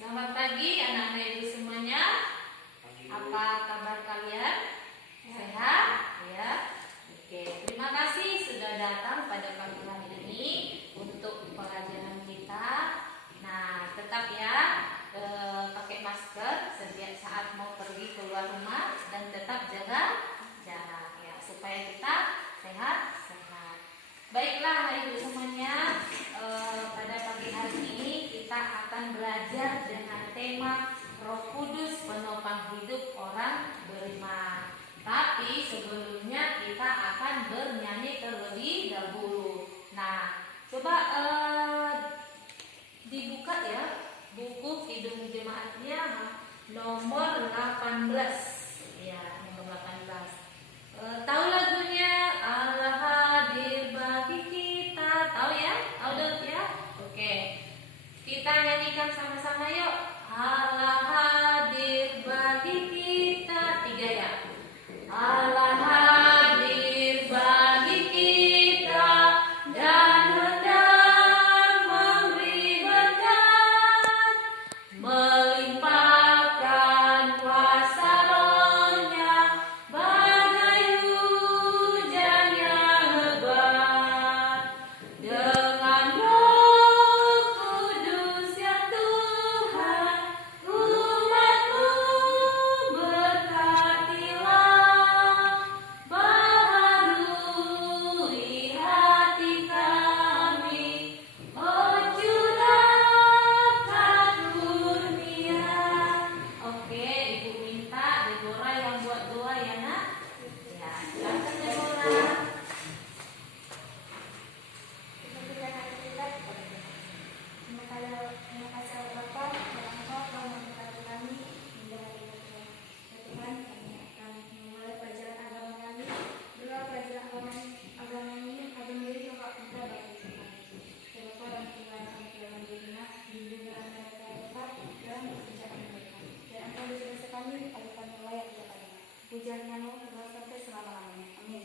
Selamat pagi anak-anak ibu semuanya. Apa kabar kalian? Sehat? Ya. Oke, terima kasih sudah datang pada pagi hari ini untuk pelajaran kita. Nah, tetap ya pakai masker setiap saat mau pergi keluar rumah dan tetap jaga jarak ya supaya kita sehat. Baiklah ibu semuanya, pada pagi hari ini kita akan belajar dengan tema Roh Kudus penopang hidup orang beriman. Tapi sebelumnya kita akan bernyanyi terlebih dahulu. Nah, coba dibuka ya buku Kidung Jemaatnya nomor 18. Ya, nomor 18. Tahu lagunya Allah hadir bagi kita, tahu ya? Tahu ya? Oke. Kita nyanyikan sama-sama yuk. Allah hadir bagi kita. 3 ya. Allah hadir bagi kita dan hendak memberi berkat, melimpahkan kuasa Roh-Nya bagai hujan yang lebat. Dengan Roh Kudus yang Tuhan, umat-Mu berkatilah, baharui hati kami, oh curahkan kurnia. Oke, Ibu minta Deborah yang buat doa ya nak. Ya, silakan Deborah. Terima kasih Bapa, dalam Engkau telah memberkati kami hingga hari ini. Tuhan, kami akan memulai pelajaran agama kami. Doa pelajaran agama ini akan menjadi tempat kita bagi Tuhan. Ya Bapa dan Tuhan, kami telah menjadinya lindungan mereka tetap dalam pekerjaan mereka. Dan Engkau berserta kami agar kami layak kepada-Mu. Pujian Mu terus sampai selama-lamanya. Amin.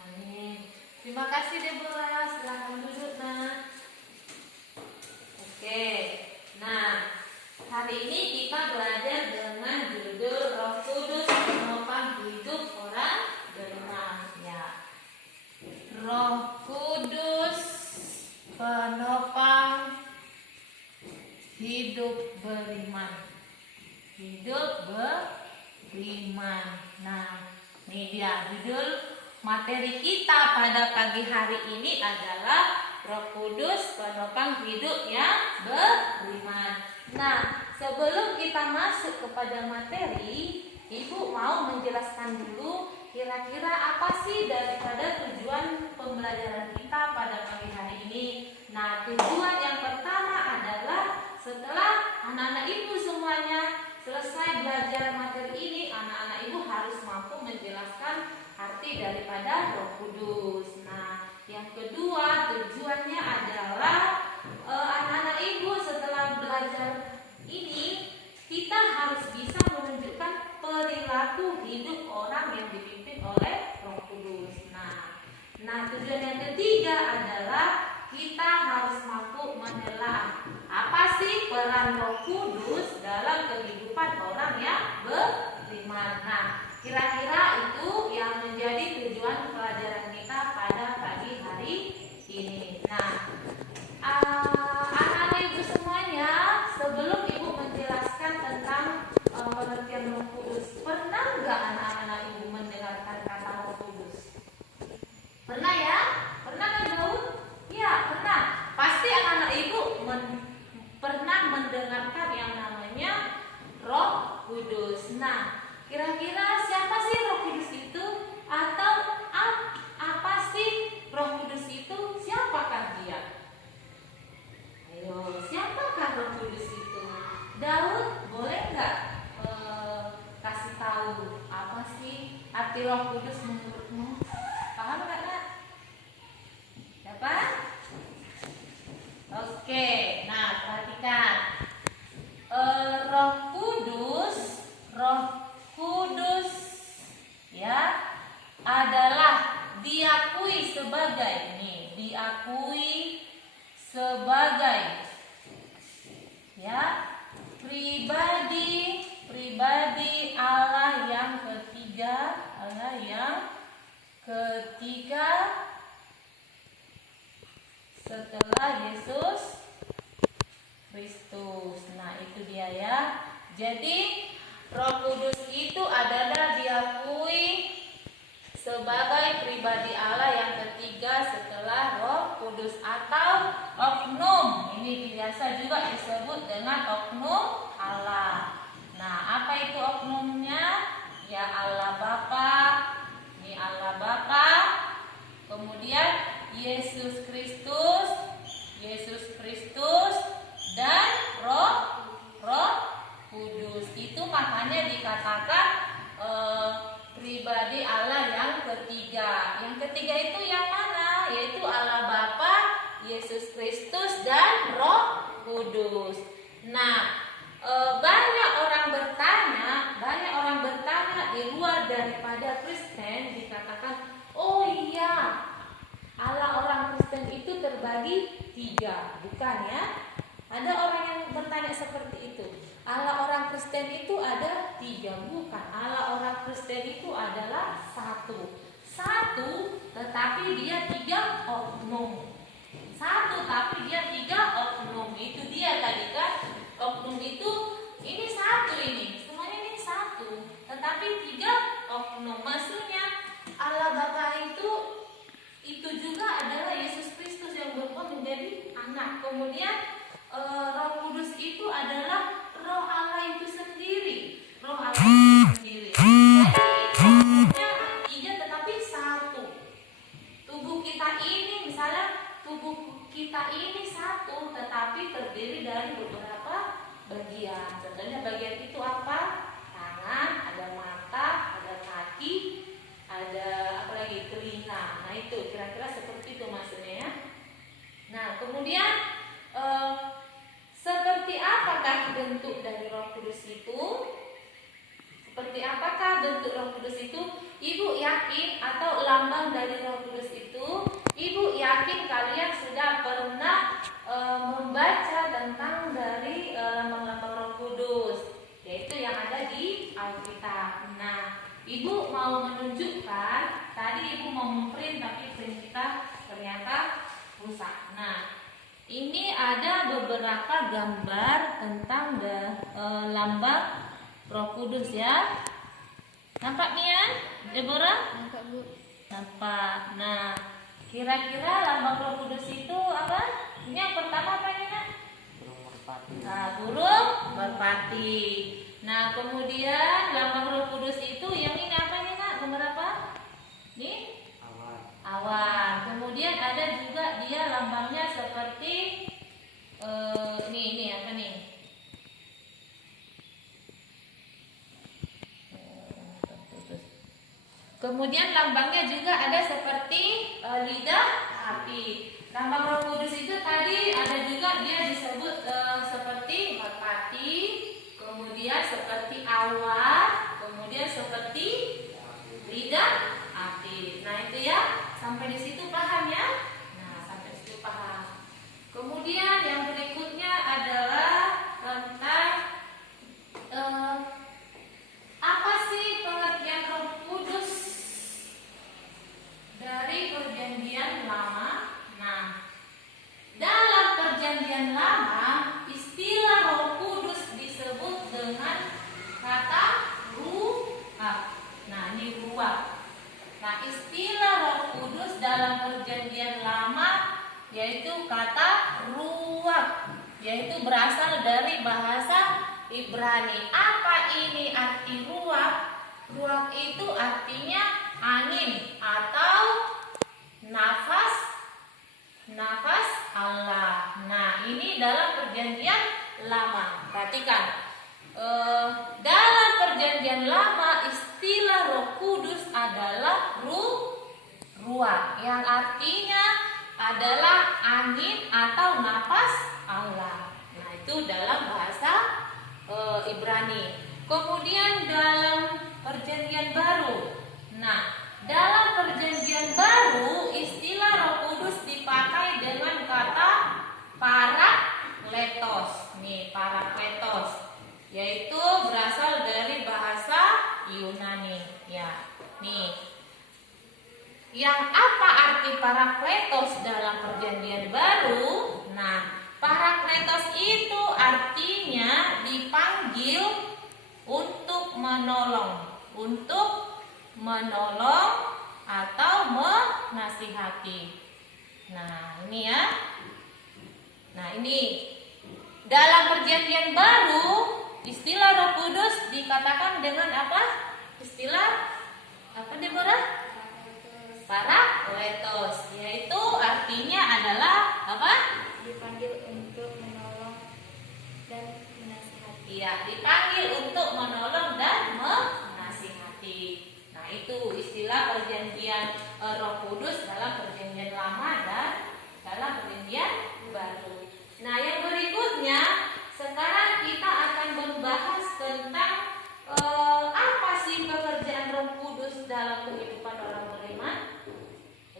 Amin. Terima kasih Deborah. Silakan duduk nak. Oke. Nah, hari ini kita belajar dengan judul Roh Kudus penopang hidup orang beriman. Ya. Roh Kudus penopang hidup beriman. Hidup beriman. Nah, ini dia judul materi kita pada pagi hari ini adalah Roh Kudus penopang hidup yang beriman. Nah, sebelum kita masuk kepada materi, Ibu mau menjelaskan dulu kira-kira apa sih daripada tujuan pembelajaran kita pada pagi hari ini. Nah, tujuan yang pertama adalah setelah anak-anak Ibu semuanya selesai belajar materi ini, anak-anak Ibu harus mampu menjelaskan arti daripada Roh Kudus. Nah, yang kedua tujuannya adalah anak-anak Ibu setelah belajar ini kita harus bisa menunjukkan perilaku hidup orang yang dipimpin oleh Roh Kudus. Nah, tujuan yang ketiga adalah kita harus mampu menelaah apa sih peran Roh Kudus dalam kehidupan orang yang beriman. Nah, kira-kira itu yang menjadi tujuan pelajaran kita pada pagi hari ini. Nah, anak-anak Ibu semuanya, sebelum Ibu menjelaskan tentang pengertian Roh Kudus, pernah nggak anak-anak Ibu mendengarkan kata Roh Kudus? Pernah ya? Pernah kan Daud? Ya, pernah. Pasti anak-anak Ibu pernah mendengarkan yang namanya Roh Kudus. Nah, kira-kira siapa sih Roh Kudus itu? Atau apa sih Roh Kudus itu? Siapakah dia? Ayo, siapakah Roh Kudus itu? Daud, boleh nggak kasih tahu apa sih arti Roh Kudus menurutmu? Paham nggak nak? Dapat? Oke, nah perhatikan. Roh Kudus ya adalah diakui sebagai ya setelah Yesus Kristus. Nah, itu dia ya. Jadi Roh Kudus itu adalah diakui sebagai pribadi Allah yang ketiga setelah Roh Kudus atau oknum. Ini biasa juga disebut dengan oknum Allah. Nah, apa itu oknumnya? Ya Allah Bapa, ini Allah Bapa. Kemudian Yesus Kristus, dan Roh Kudus. Itu makanya dikatakan pribadi Allah yang ketiga. Yang ketiga itu yang mana? Yaitu Allah Bapa, Yesus Kristus, dan Roh Kudus. Nah, banyak orang bertanya di luar daripada Kristen dikatakan, oh iya, Allah orang Kristen itu terbagi 3, bukan ya? Ada orang yang bertanya seperti itu. Allah orang Kristen itu ada 3, bukan. Allah orang Kristen itu adalah satu, tetapi dia 3 oknum. Tapi dia 3 oknum. Itu dia tadi kan. Oknum itu ini satu, ini semuanya ini satu, tetapi 3 oknum. Maksudnya Allah Bapa itu juga adalah Yesus Kristus yang berubah menjadi anak. Kemudian Roh Kudus itu adalah Roh Allah itu sendiri. Jadi oknumnya 3 tetapi satu. Tubuh kita ini misalnya, tubuh kita ini satu tetapi terdiri dari beberapa bagian. Contohnya bagian itu apa? Tangan, ada mata, ada kaki, ada apa lagi? Telinga. Nah, itu kira-kira seperti itu maksudnya ya. Nah, kemudian seperti apakah bentuk dari Roh Kudus itu? Seperti apakah bentuk Roh Kudus itu? Ibu yakin atau lambang dari Roh Kudus itu? Ibu yakin kalian sudah pernah membaca tentang dari lambang-lambang Roh Kudus, yaitu yang ada di Alkitab. Nah, Ibu mau menunjukkan, tadi Ibu mau memprint tapi print kita ternyata rusak. Nah, ini ada beberapa gambar tentang lambang Roh Kudus ya. Nampak nih ya, Deborah? Nampak, Bu. Nampak. Nah, kira-kira lambang Roh Kudus itu apa? Ini yang pertama apa nih, Nak? Burung merpati. Nah, burung merpati. Nah, kemudian lambang Roh Kudus itu yang ini apa nih, Nak? Gambar apa? Nih? Awan. Kemudian ada juga dia lambangnya seperti ini apa nih? Kemudian lambangnya juga ada seperti lidah api. Lambang Roh Kudus itu tadi ada juga dia disebut seperti merpati, kemudian seperti awan, kemudian seperti lidah api. Nah, itu ya, sampai di situ paham ya? Nah, sampai di situ paham. Kemudian yang berikutnya adalah tentang apa sih pengertian Roh Kudus dari Perjanjian Lama? Nah, dalam Perjanjian Lama istilah Roh Kudus disebut dengan kata ruach. Nah, ini ruach. Nah, istilah Roh Kudus dalam Perjanjian Lama yaitu kata ruach, yaitu berasal dari bahasa Ibrani. Apa ini arti ruach? Ruach itu artinya angin atau nafas Allah. Nah, ini dalam Perjanjian Lama. Perhatikan, dalam Perjanjian Lama istilah Roh Kudus adalah ruach, yang artinya adalah angin atau nafas Allah. Nah, itu dalam bahasa Ibrani. Kemudian dalam Perjanjian Baru. Nah, dalam Perjanjian Baru istilah Roh Kudus dipakai dengan kata parakletos. Nih, parakletos, yaitu berasal dari bahasa Yunani. Ya, nih. Yang apa arti parakletos dalam perjanjian baru? Nah, parakletos itu artinya dipanggil untuk menolong atau menasihati. Nah, ini ya. Nah, ini dalam perjanjian baru istilah Roh Kudus dikatakan dengan apa? Istilah apa, Deborah? Parakletos, yaitu artinya adalah apa? Dipanggil untuk menolong dan menasihati. Iya, dipanggil untuk menolong dan menasihati. Nah, itu istilah perjanjian Roh Kudus dalam perjanjian lama dan dalam perjanjian baru. Nah, yang berikutnya sekarang kita akan membahas tentang apa sih pekerjaan Roh Kudus dalam kehidupan orang beriman.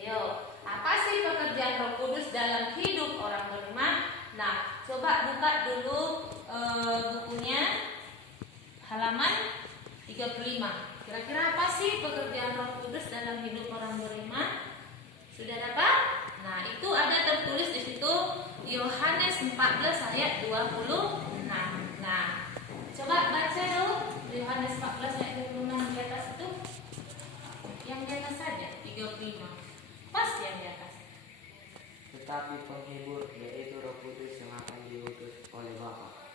Ayo, apa sih pekerjaan Roh Kudus dalam hidup orang beriman? Nah, coba buka dulu bukunya halaman 35. Kira-kira apa sih pekerjaan Roh Kudus dalam hidup orang beriman? Sudah dapat? Nah, itu ada tertulis di situ Yohanes 14 ayat 26. Nah, coba baca dulu Yohanes 14 ayat 26 di atas itu. Yang di atas saja 35. Pas yang di atas. Tetapi penghibur, yaitu Roh Kudus yang akan diutus oleh Bapa.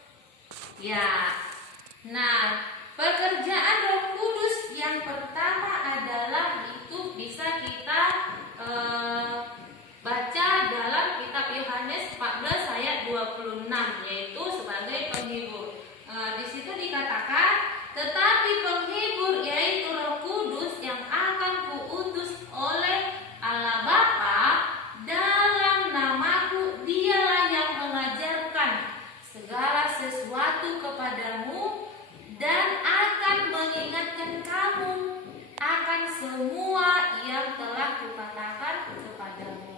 Ya. Nah, pekerjaan Roh Kudus yang pertama adalah itu bisa kita baca dalam kitab Yohanes 14 ayat 26, yaitu sebagai penghibur. Di situ dikatakan, tetapi penghibur yaitu Roh Kudus yang akan kuutus oleh Allah Bapa dalam namaku, dialah yang mengajarkan segala sesuatu kepadamu dan akan mengingatkan kamu akan semua yang telah kukatakan kepadamu.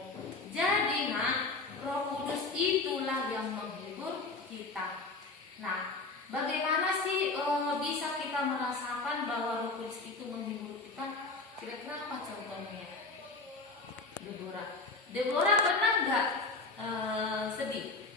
Jadi, Roh Kudus itulah yang menghibur kita. Nah, bagaimana sih bisa kita merasakan bahwa Roh Kudus itu menghibur kita? Kira-kira apa contohnya? Deborah pernah nggak sedih?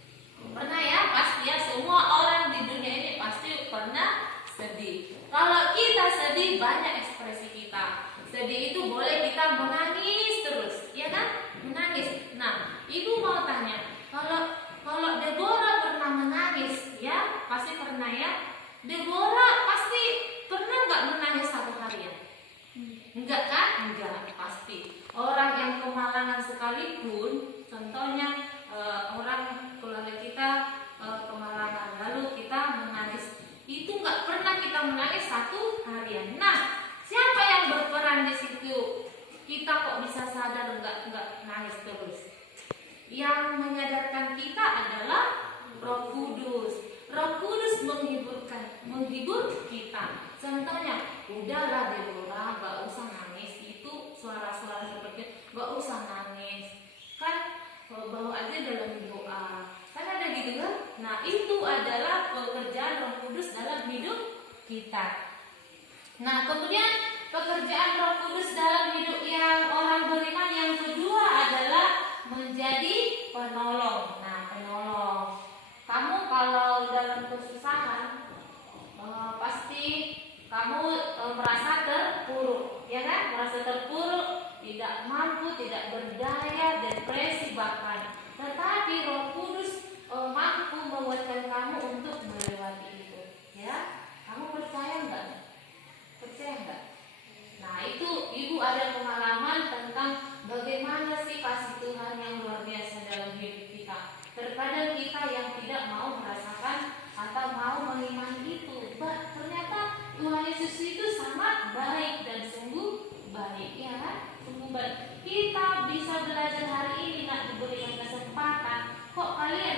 Pernah ya, pasti ya. Semua orang di dunia ini pasti pernah sedih. Kalau kita sedih, banyak ekspresi kita. Sedih itu boleh kita menangis terus, ya kan? Menangis. Nah, ibu mau tanya, kalau Deborah pernah menangis, ya pasti pernah ya. Deborah pasti pernah nggak menangis satu harian? Enggak kan? Enggak, pasti. Orang yang kemalangan sekalipun, contohnya orang keluarga kita kemalangan, lalu kita menangis, itu nggak pernah kita menangis satu harian. Nah, siapa yang berperan di situ? Kita kok bisa sadar nggak nangis terus? Yang menyadarkan kita adalah Roh Kudus. Roh Kudus menghibur kita. Contohnya, udahlah Deborah, nggak usah nangis. Itu suara-suara seperti nggak usah nangis. Kan bawa aja dalam doa. Kan ada gitu kan? Nah, itu adalah pekerjaan Roh Kudus dalam hidup kita. Nah, kemudian pekerjaan Roh Kudus dalam hidup yang orang beriman yang kedua adalah menjadi penolong. Nah, penolong. Kamu kalau dalam kesusahan pasti kamu merasa terpuruk, ya kan? Merasa terpuruk, tidak mampu, tidak berdaya, depresi bahkan. Tetapi Roh Kudus mampu menguatkan kamu untuk melewati itu, ya. Kamu percaya enggak? Percaya enggak? Nah, itu ibu ada pengalaman tentang bagaimana sih kasih Tuhan yang luar biasa dalam hidup kita. Terkadang kita yang tidak mau merasakan atau mau mengimani itu, ternyata Tuhan Yesus itu sangat baik dan sungguh baik, ya kan? Sungguh baik. Kita bisa belajar hari ini, nggak diberikan kesempatan. Kok kalian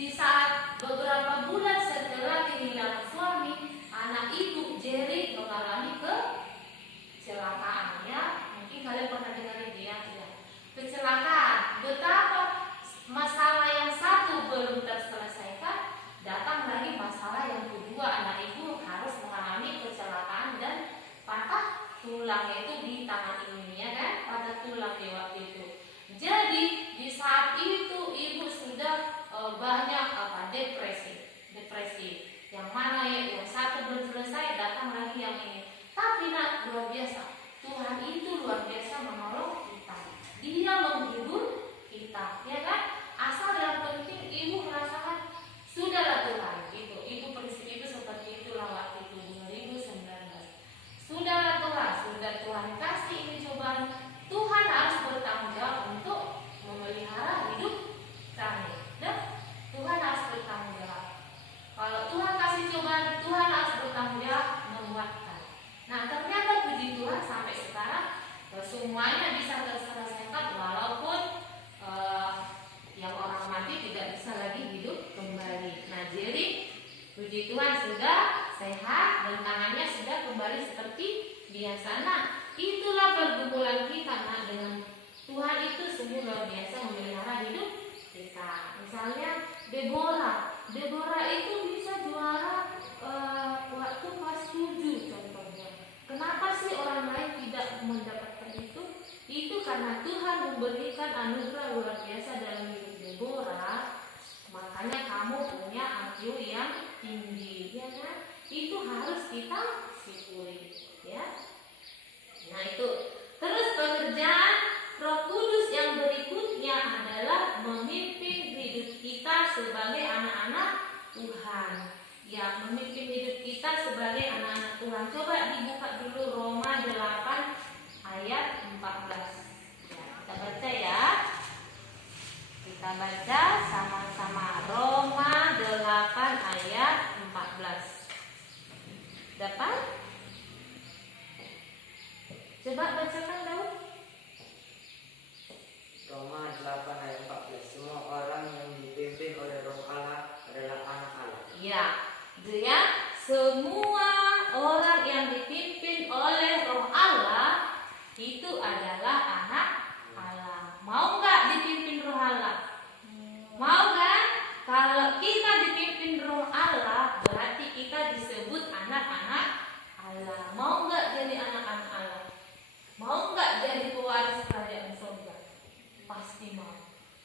di saat beberapa bulan setelah kehilangan suami, anak ibu Jerry mengalami kecelakaan. Ya, mungkin kalian pernah dengar dia ya. Kecelakaan. Betapa masalah yang satu belum terselesaikan, datang lagi masalah yang kedua. Anak ibu harus mengalami kecelakaan dan patah tulang, itu di tangan ini ya kan, patah tulang di waktu itu. Jadi di saat itu ibu sudah banyak depresi. Yang mana yang satu belum selesai, datang lagi yang ini. Tapi nak, luar biasa. Tuhan itu luar biasa menolong kita. Dia menghibur kita, ya kan? Asal yang penting ibu merasakan sudahlah Tuhan. Itu prinsip itu seperti itulah waktu itu 2019. Sudahlah Tuhan, sudah Tuhan kasih ini cobaan. Tuhan harus bertanggung jawab untuk memelihara hidup kami. Dan Tuhan harus bertanggung jawab. Kalau Tuhan kasih cobaan, Tuhan harus bertanggung jawab menguatkan. Nah, ternyata puji Tuhan sampai sekarang semuanya bisa terselesaikan, walaupun yang orang mati tidak bisa lagi hidup kembali. Nah, jadi puji Tuhan sudah sehat dan tangannya sudah kembali seperti biasa. Nah, itulah pergumulan kita dengan Tuhan itu sungguh luar biasa memelihara hidup kita. Misalnya Deborah itu bisa juara waktu kelas 7 contohnya. Kenapa sih orang lain tidak mendapatkan itu? Itu karena Tuhan memberikan anugerah luar biasa dalam hidup Deborah. Makanya kamu punya IQ yang tinggi, ya kan? Itu harus kita syukuri, ya. Nah itu. Terus pekerjaan Roh Kudus yang berikutnya adalah memimpin hidup kita sebagai anak-anak Tuhan. Ya, memimpin hidup kita sebagai anak-anak Tuhan. Coba dibuka dulu Roma 8 ayat 14. Ya, kita baca ya. Kita baca sama-sama Roma 8 ayat 14. Dapat? Coba bacakan Daud. Roma 8 ayat 14. Semua orang yang dipimpin oleh Roh Allah adalah anak Allah. Ya, semua orang yang dipimpin oleh Roh Allah itu adalah anak Allah. Mau nggak dipimpin Roh Allah? Mau kan? Kalau kita dipimpin Roh Allah, berarti kita disebut anak-anak Allah. Mau nggak jadi anak-anak Allah? Mau nggak jadi pewaris kerajaan surga? Pasti mau.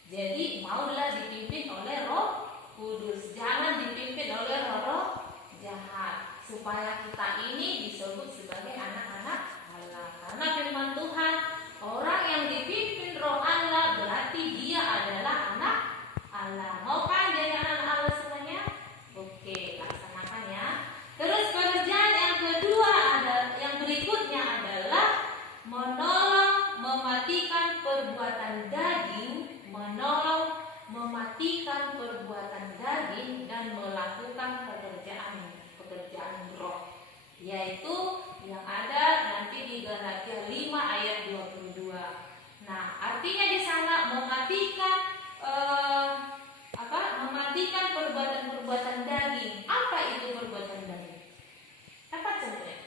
Jadi maulah dipimpin oleh Roh Kudus. Jangan dipimpin oleh roh jahat. Supaya kita ini disebut sebagai anak-anak Allah. Karena firman Tuhan, orang yang dipimpin Roh Allah berarti dia adalah anak Allah. Mau kan jadi anak Allah semuanya? Oke, laksanakan ya. Terus pekerjaan yang kedua yang berikutnya adalah menolong mematikan perbuatan daging, mematikan perbuatan daging dan melakukan pekerjaan roh, yaitu yang ada nanti di Galatia 5 ayat 22. Nah, artinya di sana mematikan mematikan perbuatan daging. Apa itu perbuatan daging? Apa contohnya?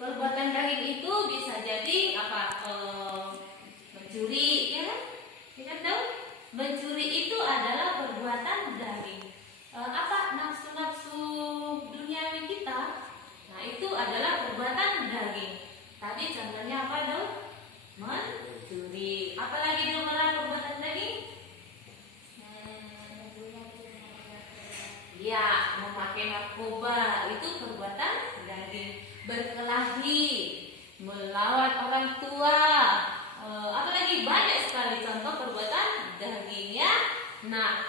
Perbuatan daging itu bisa jadi mencuri, ya kan? Ingat tahu? Mencuri itu adalah perbuatan daging. Nafsu-nafsu duniawi kita. Nah, itu adalah perbuatan daging. Tadi contohnya apa dong? Mencuri. Apalagi nomor perbuatan daging? Ya, memakai narkoba itu perbuatan daging. Berkelahi, melawan orang tua, apalagi banyak sekali contoh perbuatan daging ya. Nah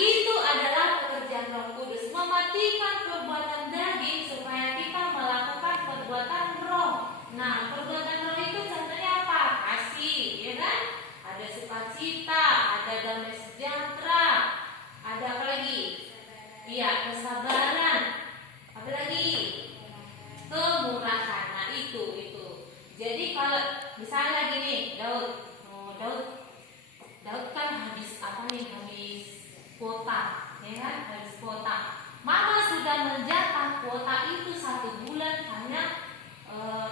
itu adalah pekerjaan Roh Kudus, mematikan perbuatan daging supaya kita melakukan perbuatan roh. Nah, perbuatan roh itu contohnya apa? Kasih, ya kan? Ada sukacita, ada damai sejahtera, ada apa lagi? Iya, kesabaran, apa lagi? Kemurahan. Nah itu. Jadi kalau misalnya gini, Daud kan habis kuota, ya kan? Habis kuota. Mama sudah menjatah kuota itu 1 bulan hanya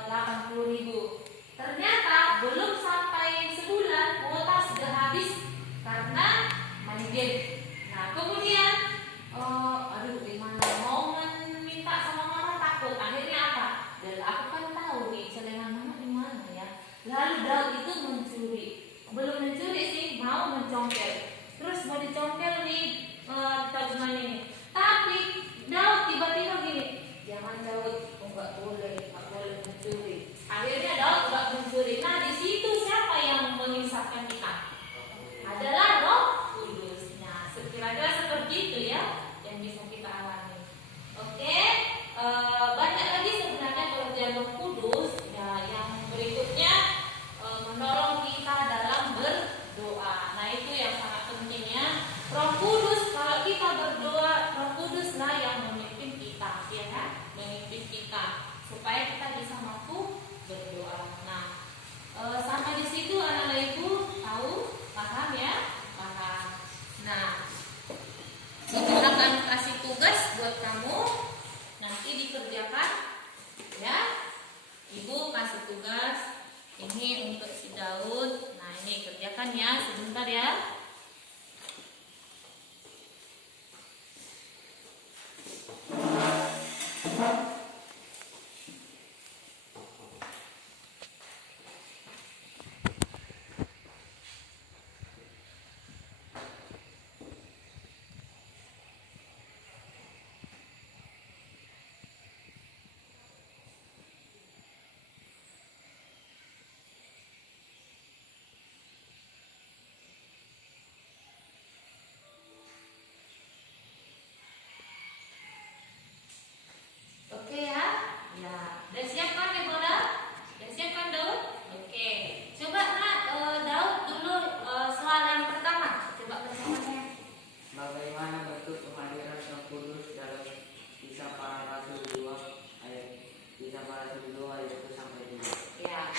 80.000. Ternyata belum sampai sebulan kuota sudah habis karena main game. Nah kemudian, aduh gimana mau minta sama mama, takut. Akhirnya apa? Dan aku kan tahu nih celengan mama di mana ya. Lalu Daud itu mencuri, belum mencuri sih, mau mencongkel. Terus mau dicongkel nih tabungan ini. Tapi Daud tiba-tiba gini, jangan Daud, nggak boleh mencuri. Akhirnya Daud nggak mencuri. Nah di situ siapa yang mengisapkan kita? Adalah Roh Kudus. Nah kira-kira seperti itu ya yang bisa kita alami. Oke, banyak lagi sebenarnya pekerjaan Roh Kudus ya, yang berikutnya menolong kita dalam berdoa. Nah itu yang sangat pentingnya. Roh Kudus, kalau kita berdoa, Roh Kudus lah yang memimpin kita, ya kan? Memimpin kita supaya kita bisa mampu berdoa. Nah, sampai di situ anak-anak ibu tahu, paham ya? Paham. Nah, ini akan kasih tugas buat kamu nanti dikerjakan, ya. Ibu kasih tugas ini untuk si Daud. Nah, ini kerjakan ya, sebentar ya. Oke ya, ya. Udah siap kan Debola? Udah siap kan Daud? Oke. Coba Daud dulu soal yang pertama. Coba pertamanya. Bagaimana bentuk kehadiran Roh Kudus dalam Kisah Para Rasul 2 ayat 1 sampai 2? Ya.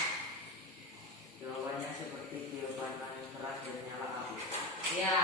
Jawabannya seperti tiupan angin keras dan nyala api. Ya.